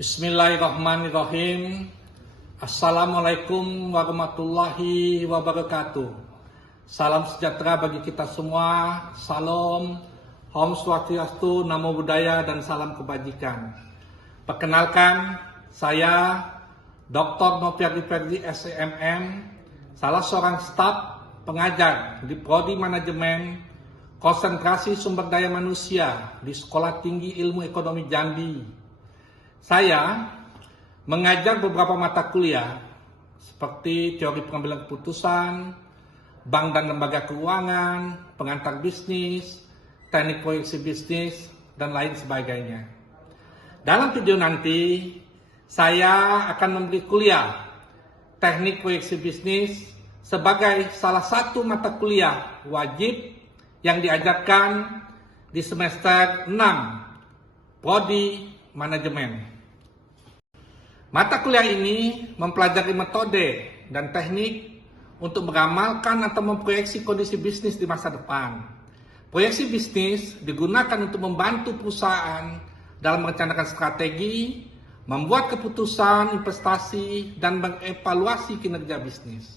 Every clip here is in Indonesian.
Bismillahirrahmanirrahim. Assalamualaikum warahmatullahi wabarakatuh. Salam sejahtera bagi kita semua. Salam, Om Swastiastu, Namo Buddhaya, dan salam kebajikan. Perkenalkan, saya Dr. Noviadi Ferdi, SEMM, salah seorang staf pengajar di Prodi Manajemen Konsentrasi Sumber Daya Manusia di Sekolah Tinggi Ilmu Ekonomi Jambi. Saya mengajar beberapa mata kuliah seperti teori pengambilan keputusan, bank dan lembaga keuangan, pengantar bisnis, teknik proyeksi bisnis, dan lain sebagainya. Dalam video nanti, saya akan memberi kuliah teknik proyeksi bisnis sebagai salah satu mata kuliah wajib yang diajarkan di semester 6 Prodi Manajemen. Mata kuliah ini mempelajari metode dan teknik untuk meramalkan atau memproyeksi kondisi bisnis di masa depan. Proyeksi bisnis digunakan untuk membantu perusahaan dalam merencanakan strategi, membuat keputusan investasi, dan mengevaluasi kinerja bisnis.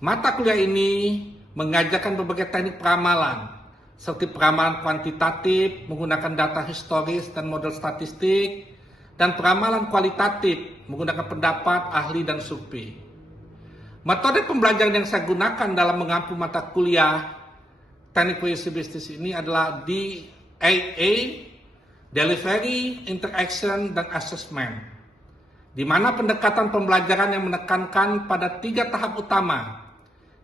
Mata kuliah ini mengajarkan berbagai teknik peramalan, seperti peramalan kuantitatif menggunakan data historis dan model statistik, dan peramalan kualitatif menggunakan pendapat ahli dan survei. Metode pembelajaran yang saya gunakan dalam mengampu mata kuliah teknik proyeksi bisnis ini adalah DAA, Delivery, Interaction, dan Assessment, di mana pendekatan pembelajaran yang menekankan pada 3 tahap utama,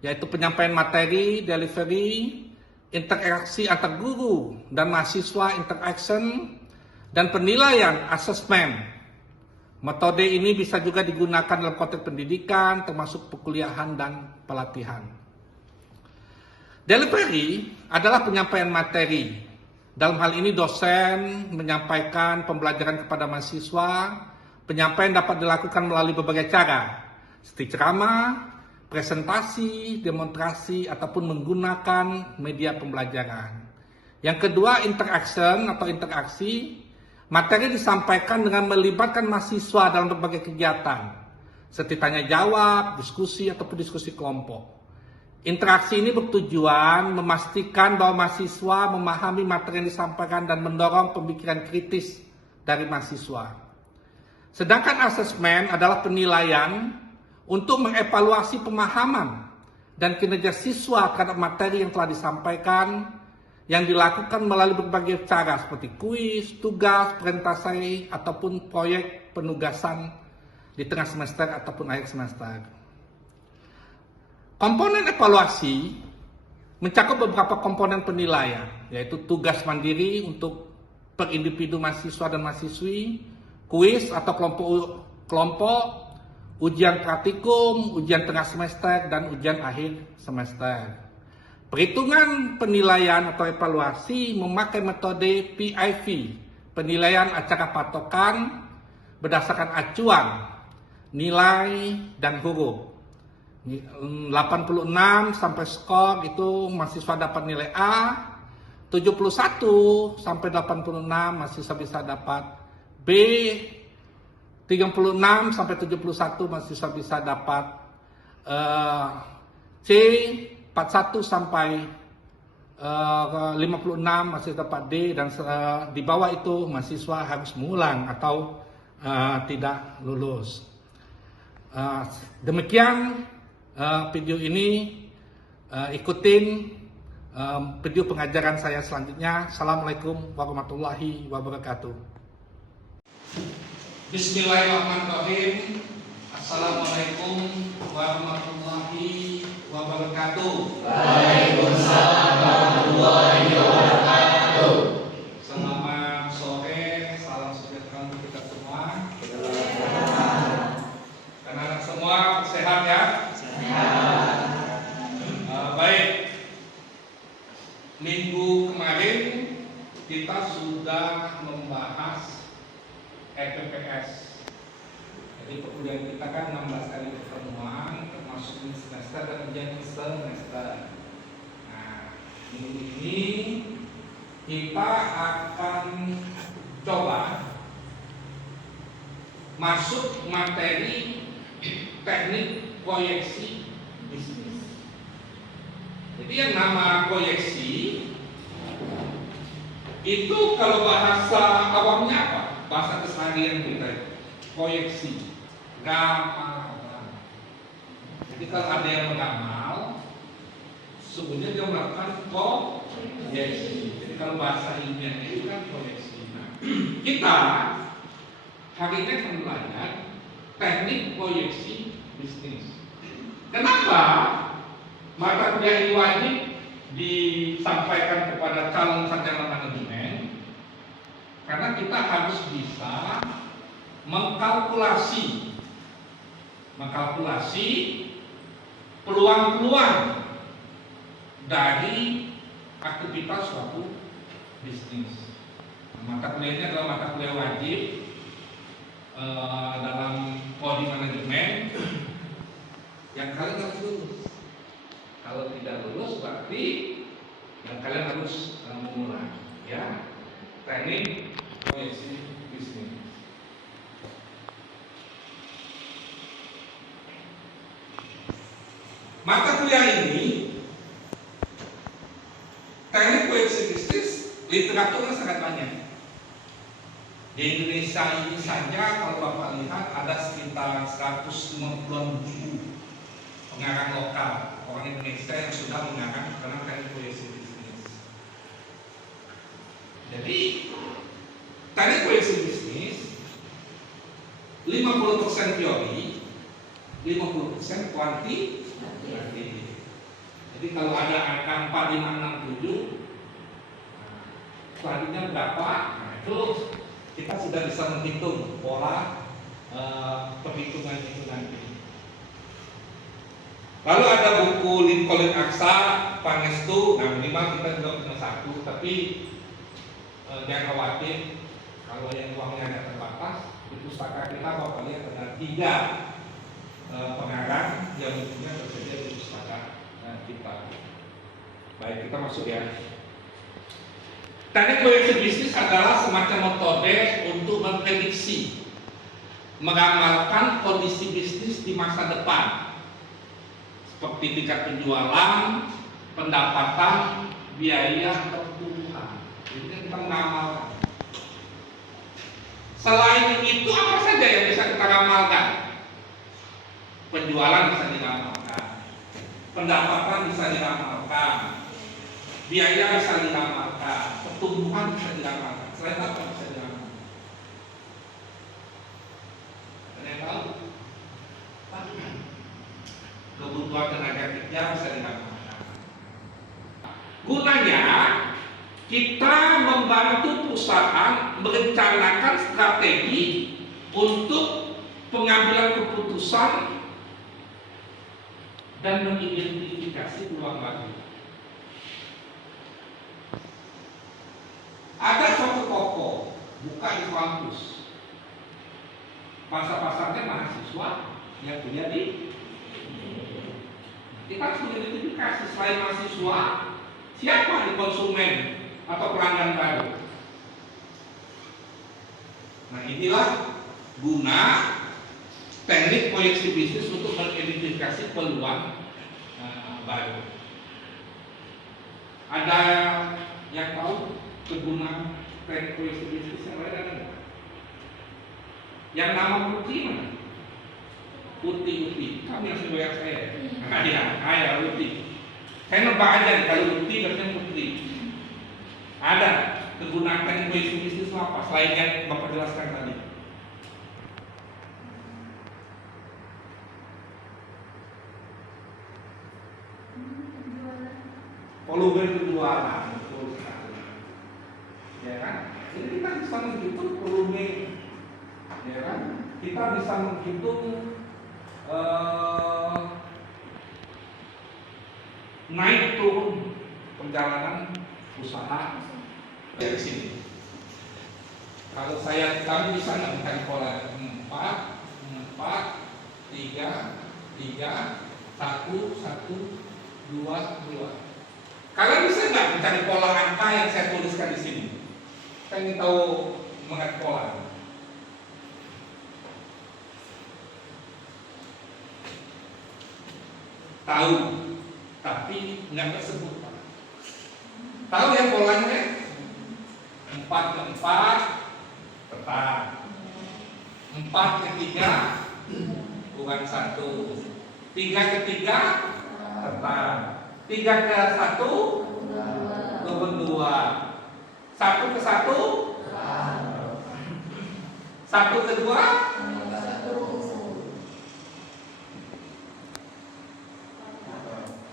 yaitu penyampaian materi, delivery, interaksi antar guru dan mahasiswa, interaction, dan penilaian, asesmen. Metode ini bisa juga digunakan dalam konteks pendidikan, termasuk perkuliahan dan pelatihan. Delivery adalah penyampaian materi. Dalam hal ini dosen menyampaikan pembelajaran kepada mahasiswa. Penyampaian dapat dilakukan melalui berbagai cara, seperti ceramah, presentasi, demonstrasi, ataupun menggunakan media pembelajaran. Yang kedua, interaction atau interaksi. Materi disampaikan dengan melibatkan mahasiswa dalam berbagai kegiatan, seperti tanya jawab, diskusi, ataupun diskusi kelompok. Interaksi ini bertujuan memastikan bahwa mahasiswa memahami materi yang disampaikan dan mendorong pemikiran kritis dari mahasiswa. Sedangkan asesmen adalah penilaian untuk mengevaluasi pemahaman dan kinerja siswa terhadap materi yang telah disampaikan, yang dilakukan melalui berbagai cara seperti kuis, tugas, presentasi, ataupun proyek penugasan di tengah semester ataupun akhir semester. Komponen evaluasi mencakup beberapa komponen penilaian, yaitu tugas mandiri untuk per individu mahasiswa dan mahasiswi, kuis atau kelompok, ujian praktikum, ujian tengah semester, dan ujian akhir semester. Perhitungan penilaian atau evaluasi memakai metode PIV, penilaian acara patokan berdasarkan acuan, nilai, dan huruf. 86 sampai skor itu mahasiswa dapat nilai A, 71 sampai 86 mahasiswa bisa dapat B, 36 sampai 71 mahasiswa bisa dapat C, 41 sampai 56 masih dapat D, dan di bawah itu mahasiswa harus mengulang atau tidak lulus. Demikian video ini, ikutin video pengajaran saya selanjutnya. Assalamualaikum warahmatullahi wabarakatuh. Bismillahirrahmanirrahim. Assalamualaikum warahmatullahi wabarakatuh. Waalaikumsalam warahmatullahi wabarakatuh. Selamat sore, salam sejahtera untuk kita semua. Dan anak semua sehat ya? Sehat. Baik. Minggu kemarin kita sudah membahas EPPS. Jadi perkuliahan kita kan 16 kali pertemuan, termasuk semester dan ujian semester. Nah, minggu ini kita akan coba masuk materi teknik proyeksi bisnis. Jadi yang nama proyeksi itu kalau bahasa awamnya apa? Bahasa keseharian kita proyeksi, ramalan. Jadi kalau ada yang mengamal, sebenarnya dia melakukan proyeksi. Jadi kalau bahasa ilmiahnya itu kan proyeksi. Nah, kita hari ini akan belajar teknik proyeksi bisnis. Kenapa mata kuliah ini wajib disampaikan kepada calon sarjana manajemen? Karena kita harus bisa mengkalkulasi peluang-peluang dari aktivitas suatu bisnis. Mata kuliah ini adalah mata kuliah wajib dalam prodi manajemen yang kalian harus lulus. Kalau tidak lulus berarti kalian harus memulai, ya, teknik proyeksi bisnis. Mata kuliah ini teknik proyeksi bisnis literaturnya sangat banyak. Di Indonesia ini saja kalau Bapak lihat ada sekitar 150-an buku pengarang lokal orang Indonesia yang sudah mengarang tentang teknik proyeksi bisnis. Jadi teknik proyeksi bisnis 50% teori, 50% kuantitatif. Jadi kalau ada angka 4, 5, 6, 7, selanjutnya berapa? Nah, itu kita sudah bisa menghitung pola perhitungan itu nanti. Lalu ada buku Lincoln Aksa, Pangestu. Nah, minimal kita juga punya satu, tapi jangan khawatir kalau yang uangnya ada terbatas. Di pustaka kita Bapak lihat ada 3 pengarang yang bukunya tersedia di pustaka kita. Baik, kita masuk ya. Teknik proyeksi bisnis adalah semacam metode untuk memprediksi, meramalkan kondisi bisnis di masa depan, seperti tingkat penjualan, pendapatan, biaya, pertumbuhan. Jadi kita meramalkan. Selain itu apa saja yang bisa kita ramalkan? Penjualan bisa diramalkan, pendapatan bisa diramalkan, biaya bisa diramalkan, pertumbuhan bisa diramalkan. Selain apa bisa diramalkan? Ada yang tahu? Kebutuhan tenaga kerja bisa diramalkan. Gunanya kita membantu perusahaan merencanakan strategi untuk pengambilan keputusan dan mengidentifikasi peluang baru. Ada suatu toko buka di kampus, pasar-pasarnya mahasiswa yang kuliah di. Kita harus mengidentifikasi selain mahasiswa, siapa di konsumen atau pelanggan baru. Nah, inilah guna teknik proyeksi bisnis untuk mengidentifikasi peluang baru. Ada yang tahu kegunaan teknik proyeksi bisnis yang lain ada nggak? Yang nama Putri mana? Putri. Kamu yang sebayar saya. Ya, Putri. Saya nebak aja kalau Putri berarti Putri. Ada kegunaan teknik proyeksi bisnis apa selain yang Bapak jelaskan tadi? Volume penjualan, betul sekali. Ya kan? Jadi kita bisa menghitung volume, ya kan? Kita bisa menghitung naik turun perjalanan usaha dari sini. Kalau kami bisa menemukan pola 4, 3, 1, 2. Kalian bisa nggak mencari pola angka yang saya tuliskan di sini? Saya ingin tahu mengenai pola. Tahu, tapi nggak tersebut Pak. Tahu ya polanya? 4 ke 4 tetap, 4 ke 3 kurang 1, 3 ke 3 tetap, 3 ke 1 turun 2, 1 ke 1 1 ke 2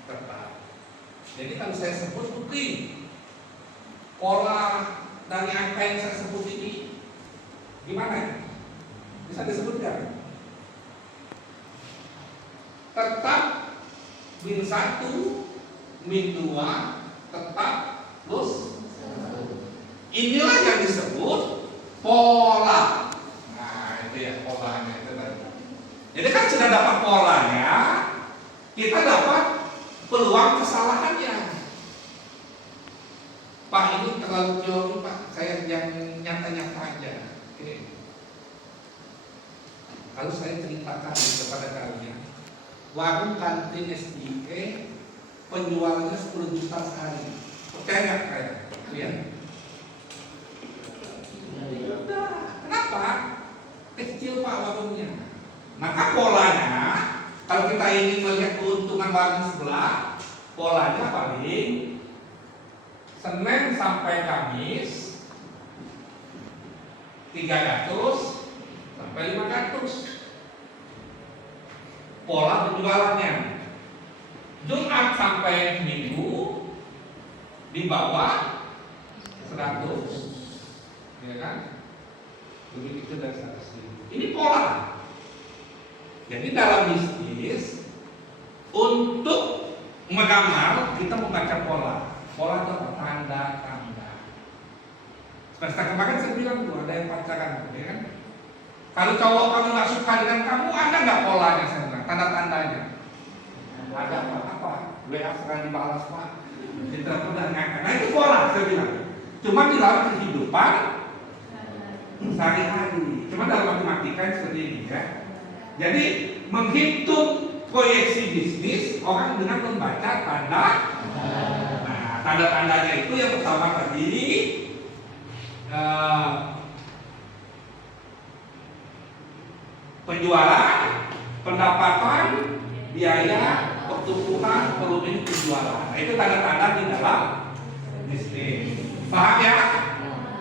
tetap. Jadi kalau saya sebut bukti pola dari angka yang saya sebut ini gimana? Bisa disebutkan? Tetap min 1 min 2 tetap plus. Inilah yang disebut pola. Nah itu ya polanya itu tadi. Jadi kan sudah dapat polanya, kita dapat peluang kesalahannya. Pak ini terlalu teori Pak, saya yang nyata-nyata aja. Oke. Kalau saya ceritakan kepada kalian, warung kantin SDE penjualannya 10 juta sehari. Percaya nggak kalian? Kalian? Kenapa? Kecil Pak warungnya. Maka polanya, kalau kita ingin melihat keuntungan warung sebelah, polanya paling Senin sampai Kamis 300 sampai 500 pola penjualannya. Jumat sampai Minggu di bawah 100, ya kan? Lebih kecil dari 100.000. Ini pola. Jadi dalam bisnis untuk meramal kita membaca pola. Pola itu apa? Tanda-tanda. Semester kemarin saya bilang tuh ada yang pacaran, ya kan? Kalau cowok kamu nggak suka dengan kamu, ada nggak polanya? Saya bilang tanda-tandanya. Ada apa? WA sekarang dibalas Pak. Kita udah ngangkat. Nah itu pola saya bilang. Cuma di dalam kehidupan sehari-hari. Cuma dalam matematika seperti ini ya. Jadi menghitung proyeksi bisnis orang dengan membaca tanda. Tanda-tandanya itu yang pertama tadi penjualan, pendapatan, biaya, pertumbuhan, volume penjualan. Nah, itu tanda-tanda di dalam bisnis. Paham ya?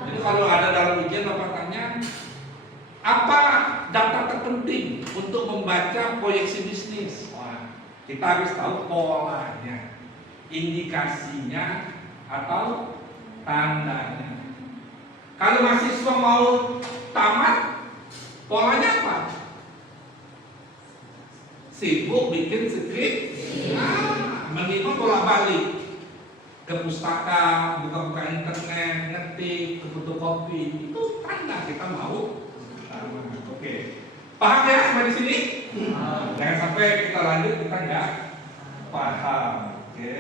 Jadi kalau ada dalam ujian bapak tanya apa data terpenting untuk membaca proyeksi bisnis? Wah, kita harus tahu polanya, indikasinya atau tandanya. Kalau mahasiswa mau tamat, polanya apa? Sibuk bikin skrip, minimal bolak-balik ke pustaka, buka-buka internet, ngetik, ke fotokopi. Itu tanda kita mau tamat. Oke, paham ya sampai di sini? Jangan sampai kita lanjut kita nggak paham. Oke,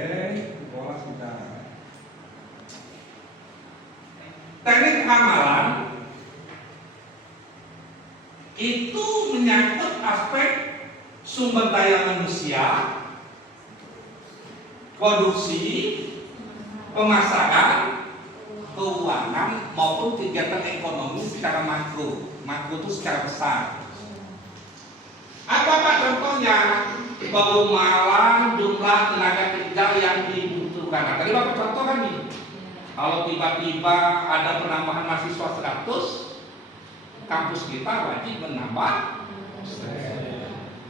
pola sudah. Teknik ramalan itu menyangkut aspek sumber daya manusia, produksi, pemasaran, keuangan maupun kegiatan ekonomi secara makro. Makro itu secara besar. Apa Pak contohnya? Perumahan, jumlah tenaga kerja yang dibutuhkan. Nah, tadi Bapak contoh kan nih, kalau tiba-tiba ada penambahan mahasiswa 100, kampus kita wajib menambah.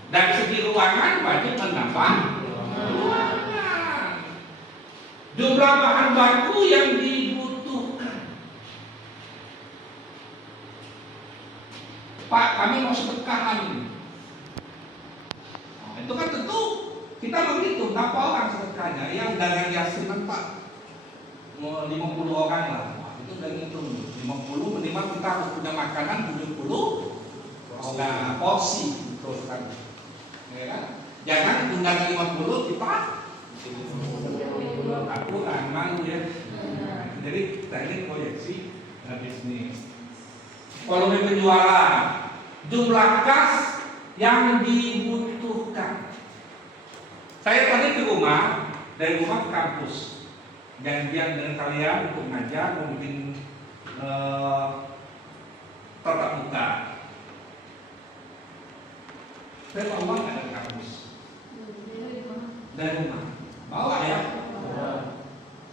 Dari segi ruangan wajib menambah ruangan. Jumlah bahan baku yang dibutuhkan. Pak, kami mau sedekah ini. Itu kan tentu kita menghitung berapa orang sedekahnya. Yang dagang yasinan Pak 50 orang lah. Itu udah ngitung 50 minimal kita harus punya makanan 70 porsi gitu kan. Ya kan? Jangan undangan 50 kita kurang malu ya. Jadi kita ini proyeksi bisnis. Volume penjualan, jumlah kas yang dibutuhkan. Saya tadi di rumah, dari rumah ke kampus, janjian dengan kalian untuk ngajar, mau bikin tatap muka. Saya bawa uang nggak dari kampus? Dari rumah. Bawa ya?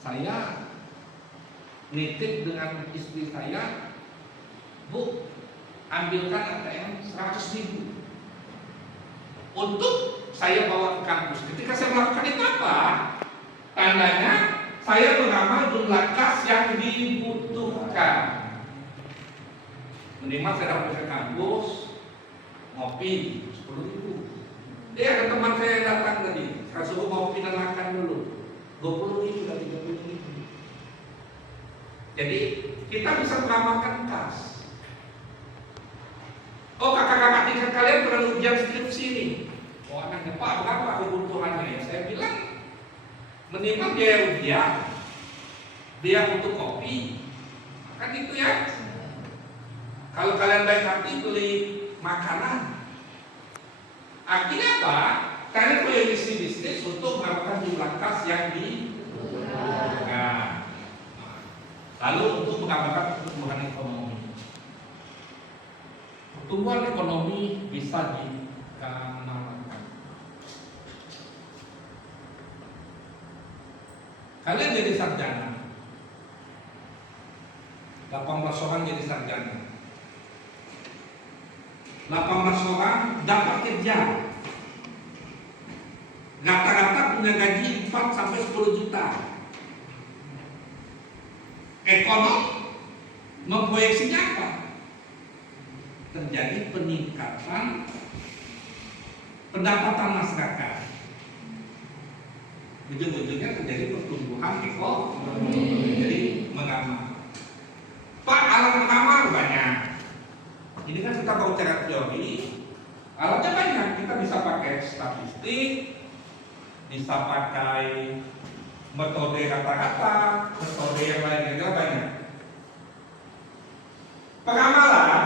Saya nitip dengan istri saya, Bu, ambilkan ATM 100.000 untuk saya bawa ke kampus. Ketika saya melakukan itu apa? Tandanya saya mengamal jumlah kas yang dibutuhkan. Minimal saya dapat ke kampus ngopi 10.000. Dia ada teman saya yang datang tadi, saya suruh ngopi dan makan dulu 20.000 dan 30.000. Jadi kita bisa mengamalkan kas. Oh, kakak-kakak tingkat kalian pernah ujian skripsi ini. Oh, anaknya Pak, berapa kebutuhannya? Saya bilang minimal biaya ujian, dia untuk kopi, kan itu ya. Kalau kalian baik hati beli makanan, artinya apa? Kalian punya bisnis untuk melakukan jumlah kas yang dibutuhkan. Lalu untuk mengamalkan pertumbuhan ekonomi. Pertumbuhan ekonomi bisa dikamalkan. Kalian jadi sarjana, 18 orang jadi sarjana, 18 orang dapat kerja, rata-rata punya gaji 4 sampai 10 juta. Ekonom memproyeksinya apa? Terjadi peningkatan pendapatan masyarakat. Ujung-ujungnya terjadi pertumbuhan ekonomi. Jadi mengamal. Pak, alat mengamal banyak. Ini kan kita baru cara teori. Alatnya banyak. Kita bisa pakai statistik, bisa pakai metode rata-rata, metode yang lain juga banyak. Pengamalan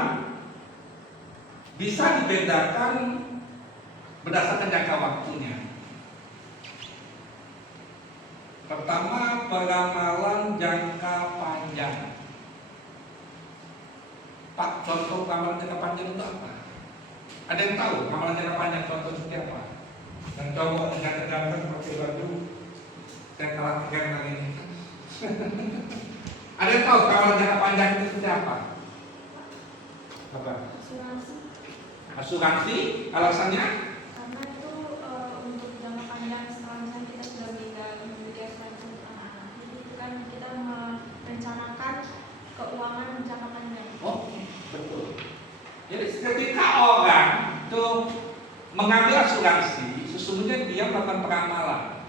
bisa dibedakan berdasarkan jangka waktunya. Pertama, pengamalan jangka panjang. Pak, contoh pengamalan jangka panjang itu apa? Ada yang tahu pengamalan jangka panjang contoh seperti apa? Dan cowok dengan tegangkan seperti baju, saya kalah tegang ini. Ada yang tahu pengamalan jangka panjang itu seperti apa? Apa? Asuransi, alasannya? Karena itu untuk jangka panjang setelah misalnya kita sudah meninggal, memiliki asuransi untuk anak-anak. Itu kan kita merencanakan keuangan jangka panjang. Oh, betul. Jadi ketika orang itu mengambil asuransi, sesungguhnya dia melakukan pengamalan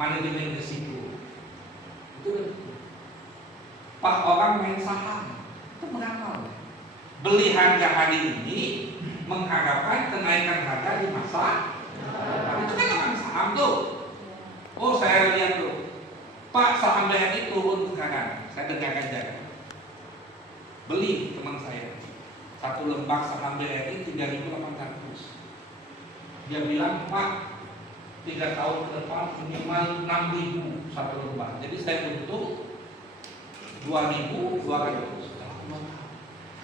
manajemen risiko. Itu betul. Pak, orang main saham itu mengamal. Beli harga hari ini mengharapkan kenaikan harga di masa depan. Itu kan orang saham tuh. Oh, saya lihat tuh, Pak, saham BRI turun sekarang. Saya dengar aja. Beli teman saya satu lembar saham BRI 3.800. Dia bilang, Pak, 3 tahun ke depan minimal 6.000 satu lembar. Jadi saya butuh 2.200.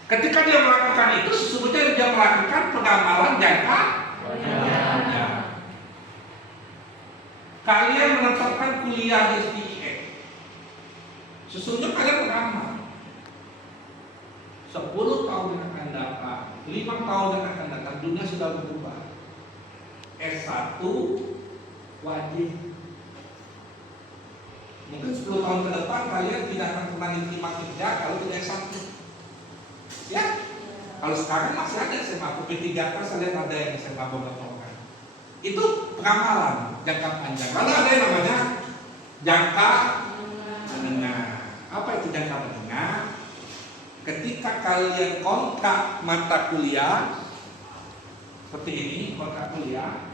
Ketika dia melakukan itu, sesungguhnya dia melakukan pengamalan jangka panjang. Kalian menetapkan kuliah STIE, sesungguhnya kalian beramal 10 tahun yang akan datang, 5 tahun yang akan datang, dunia sudah berubah. S1 wajib. Mungkin 10 tahun ke depan kalian tidak akan pernah diterima kerja kalau tidak S1. Ya, kalau sekarang masih ada SMA P3 kan, saya lihat ada yang SMA beberapa. Itu pengamalan jangka panjang. Lalu ada yang namanya jangka menengah. Apa itu jangka menengah? Ketika kalian kontrak mata kuliah seperti ini, kontrak kuliah,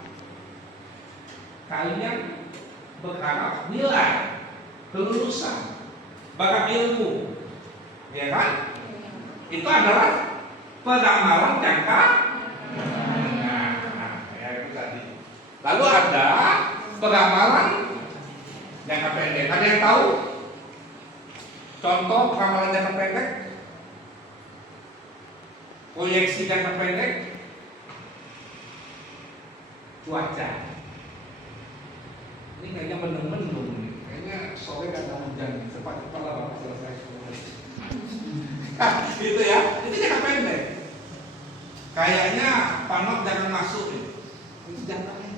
kalian berharap nilai kelulusan, bahkan ilmu, ya kan? Itu adalah pengamalan jangka menengah. Nah, ya itu tadi. Lalu ada Peramalan jangka pendek. Ada yang tahu? Contoh peramalan jangka pendek? Proyeksi jangka pendek? Cuaca. Ini kayaknya mendung-mendung nih. Kayaknya sore gak ada hujan. Cepat-cepat lah Bapak selesai semua. Gitu ya. Itu jangka pendek. Kayaknya panok jangan masuk nih. Itu jangka pendek.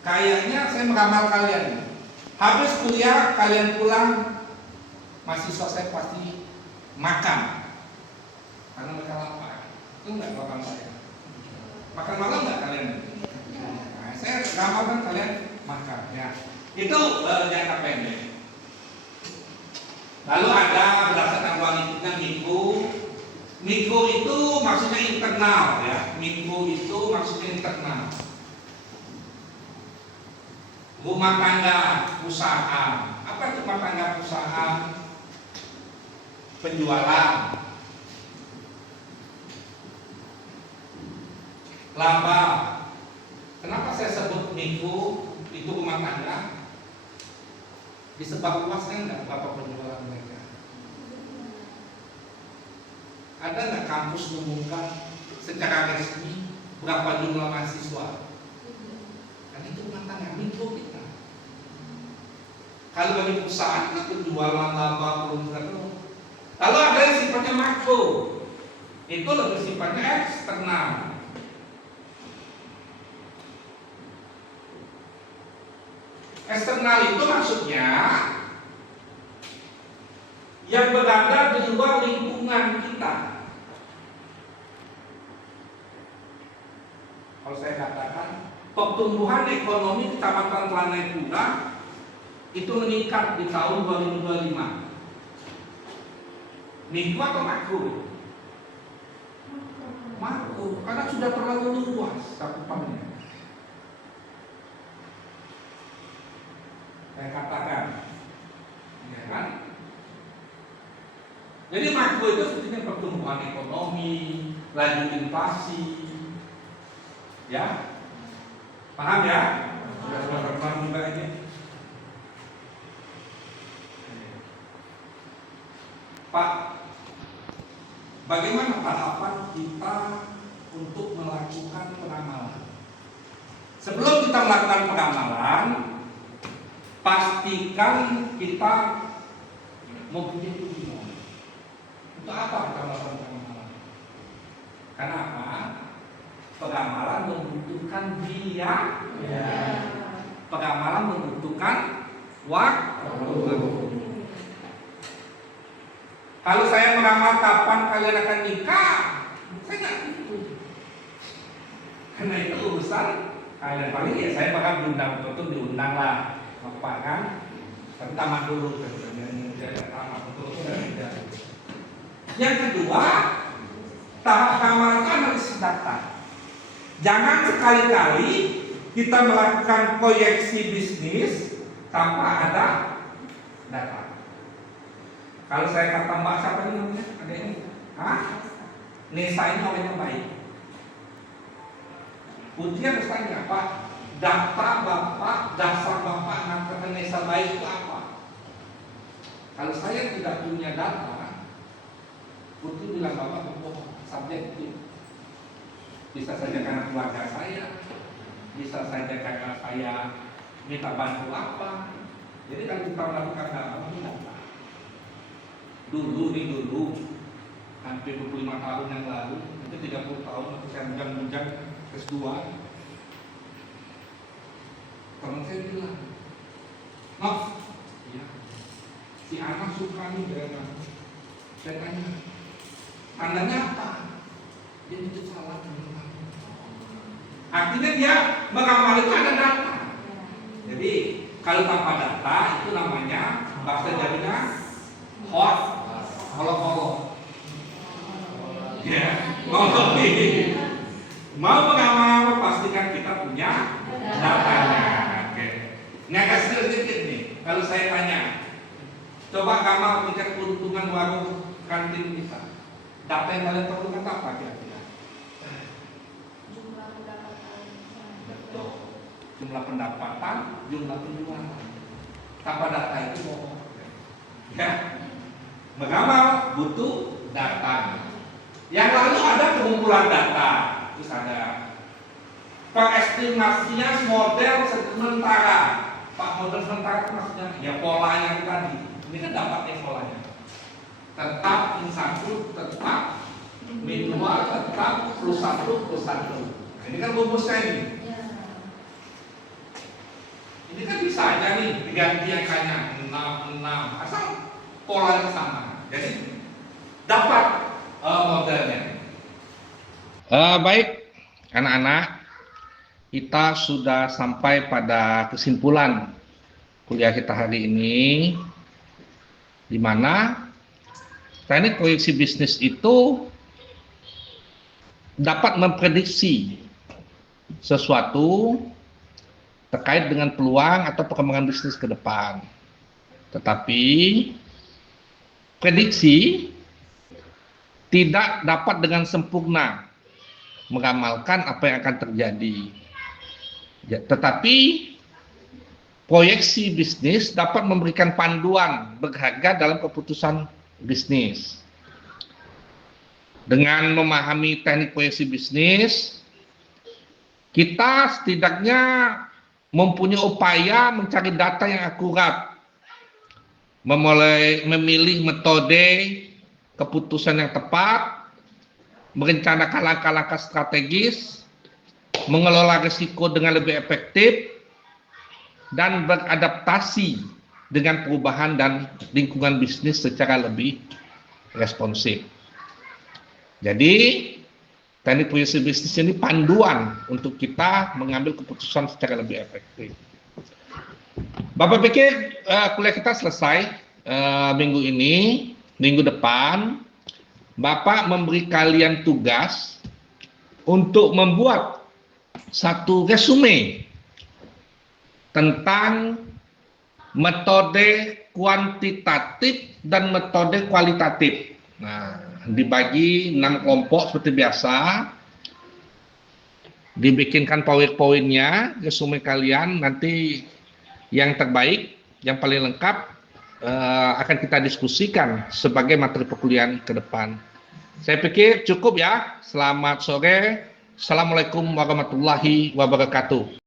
Kayaknya saya meramal kalian. Habis kuliah kalian pulang, mahasiswa saya pasti makan. Karena mereka lapar. Itu enggak makan saya. Makan malam enggak kalian? Nah, saya ramalkan kalian makan ya. Itu jangka pendek. Lalu ada berdasarkan kualitasnya mikro. Mikro itu maksudnya internal ya. Mikro itu maksudnya internal. Rumah tangga, usaha. Apa itu rumah tangga, usaha? Penjualan, laba. Kenapa saya sebut mikro itu rumah tangga? Disebar luaskan nggak berapa penjualan mereka? Ada nggak kampus mengumumkan secara resmi berapa jumlah mahasiswa? Kan itu rumah tangga mikro kita. Kalau bagi perusahaan kan penjualan laba belum tentu. Lalu ada yang sifatnya makro, itu lebih sifatnya eksternal. Eksternal itu maksudnya yang berada di luar lingkungan kita. Kalau saya katakan pertumbuhan ekonomi Kecamatan Telanai Pura itu meningkat di tahun 2025. Mikro atau makro? Makro, karena sudah terlalu luas cakupannya. Saya katakan, ya kan? Jadi makro itu sebetulnya pertumbuhan ekonomi, laju inflasi, ya, paham ya? Sudah terpaham juga ini. Pak, bagaimana tahapan kita untuk melakukan penamalan? Sebelum kita melakukan penamalan, pastikan kita mempunyai tujuan. Untuk apa kita melakukan penamalan? Karena apa? Penamalan membutuhkan biaya. Penamalan membutuhkan waktu. Kalau saya meramal kapan kalian akan nikah, saya nggak gitu. Karena itu urusan kalian. Paling ya saya bakal diundang, tentu diundang lah, apa kan? Tapi tamat dulu, Yang kedua, tahap ramalan itu analisis data. Jangan sekali-kali kita melakukan proyeksi bisnis tanpa ada data. Kalau saya kata Mbak siapa ini namanya? Ada ini? Nesa ini orangnya baik. Putri harus tanya, Pak, data Bapak, dasar Bapak mengatakan Nesa baik itu apa? Kalau saya tidak punya data, Putri bilang Bapak berbohong, subjektif. Bisa saja karena keluarga saya, bisa saja karena saya minta bantu apa. Jadi kalau kita melakukan data, data. Dulu hampir 25 tahun yang lalu, itu 30 tahun waktu saya bujang-bujang S2, teman saya bilang, Maaf, ya, si anak suka nih dengan aku. Saya tanya, tandanya apa? Dia itu salah dengan aku. Artinya dia meramal itu ada data. Jadi kalau tanpa data itu namanya bahasa Jawanya hot. Kalau ya, mau mengamal pastikan kita punya datanya. Oke. Nggak kasih sedikit nih. Kalau saya tanya, coba ngamal tingkat keuntungan warung kantin kita. Data yang kalian perlukan apa kira-kira? Jumlah pendapatan. Betul. jumlah pendapatan, jumlah penjualan. Tanpa data itu bohong. Ya, mengamal butuh data. Yang lalu ada pengumpulan data, terus ada pengestimasian model sementara. Pak, model sementara itu maksudnya ya polanya itu tadi. Ini kan dapatnya polanya. Tetap insangkut, tetap minimal, tetap plus satu. Nah, ini kan rumusnya ini. Ini kan bisa aja nih diganti angkanya 6 asal polanya sama. Jadi dapat modelnya. Baik, anak-anak, kita sudah sampai pada kesimpulan kuliah kita hari ini, di mana teknik proyeksi bisnis itu dapat memprediksi sesuatu terkait dengan peluang atau perkembangan bisnis ke depan. Tetapi prediksi tidak dapat dengan sempurna meramalkan apa yang akan terjadi. Ya, tetapi proyeksi bisnis dapat memberikan panduan berharga dalam keputusan bisnis. Dengan memahami teknik proyeksi bisnis, kita setidaknya mempunyai upaya mencari data yang akurat, memilih metode keputusan yang tepat, merencanakan langkah-langkah strategis, mengelola risiko dengan lebih efektif, dan beradaptasi dengan perubahan dan lingkungan bisnis secara lebih responsif. Jadi, teknik proyeksi bisnis ini panduan untuk kita mengambil keputusan secara lebih efektif. Bapak pikir kuliah kita selesai minggu ini, minggu depan Bapak memberi kalian tugas untuk membuat satu resume tentang metode kuantitatif dan metode kualitatif. Nah, dibagi 6 kelompok seperti biasa, dibikinkan PowerPoint-nya, resume kalian, nanti yang terbaik, yang paling lengkap akan kita diskusikan sebagai materi perkuliahan ke depan. Saya pikir cukup ya. Selamat sore. Assalamualaikum warahmatullahi wabarakatuh.